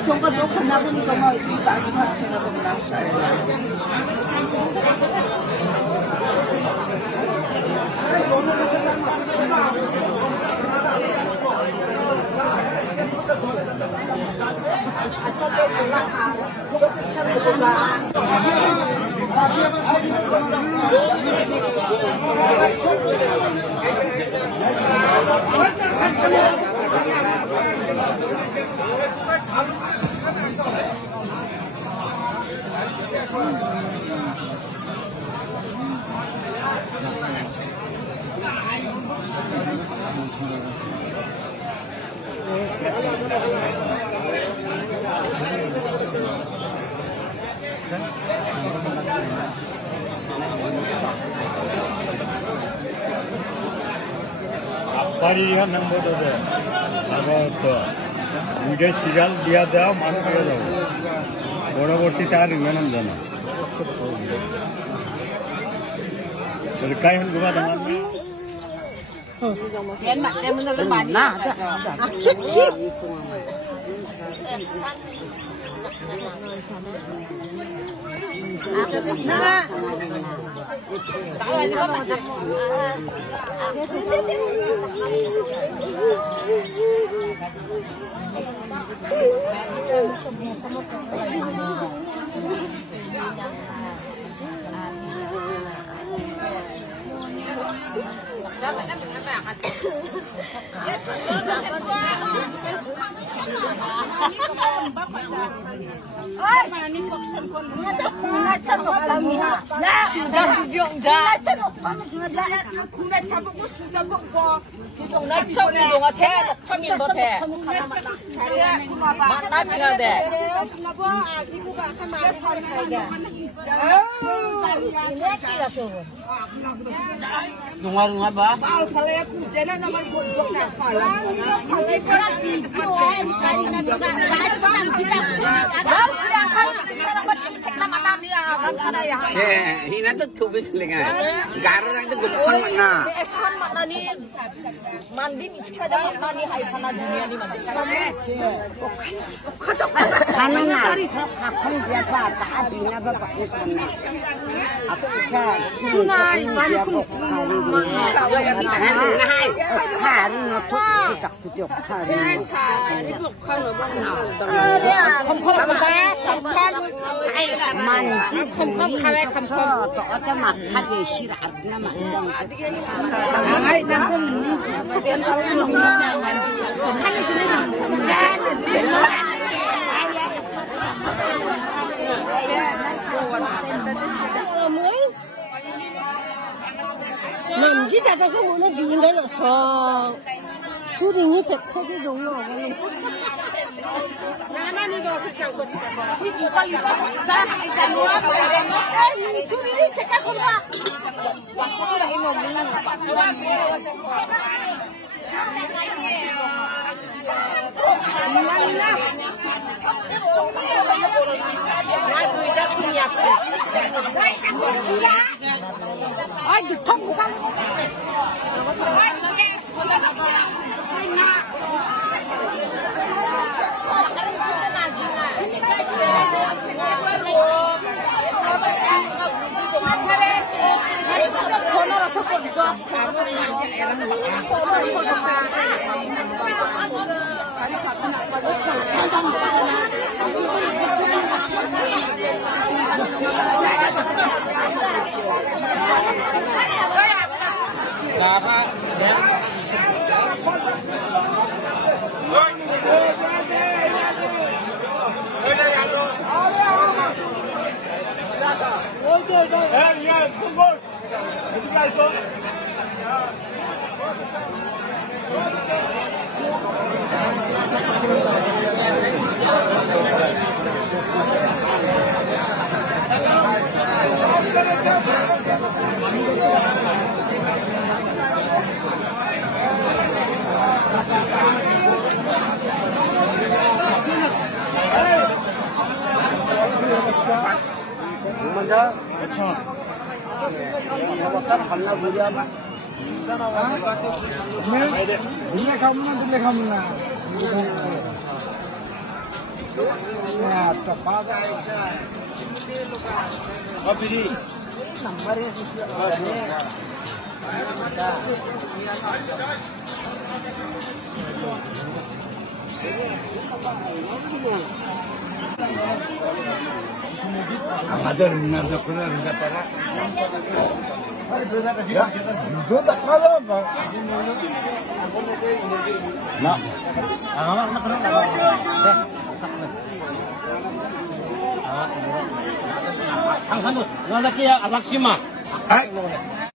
Sungguh tu kenapa ni kau mau itu tak juga sungguh berlangsung. পারিহার নম্বর দে আবার video serial দিয়া দেওয়া মানুষ হয়ে যাবে পরবর্তীতে আর ইমেনাম জানা কাই হল গুবা দাম Enak dia menurut mana? Akik. Nah, Rumah ba? Hina tuh tubik lengan. Garang itu bukan mana? Espan mana ni mandi ciksa dapat mandi hai kana dunia ni mana? Karena nari kapan dia kata abina bapak itu. Aku bisa. Sunai mana pun hari itu tak tujuh hari. Mandi kom kawai kom to ada makan di sirat nama. Ay nangkum kan 남지 자다가 오늘 비인가로서 수링이 100%도 정도 하고는 나만이도 그렇지 않고 시주가 이거 나 있잖아 에이 수링이 제가 그거 와꾸가 이놈 물는 거 Ay, ditong ko ba? Ay, Ada benar benar enggak pernah. Ya, itu tak kalau apa. Nah. 항산도 누나 kia 아박시마. 아.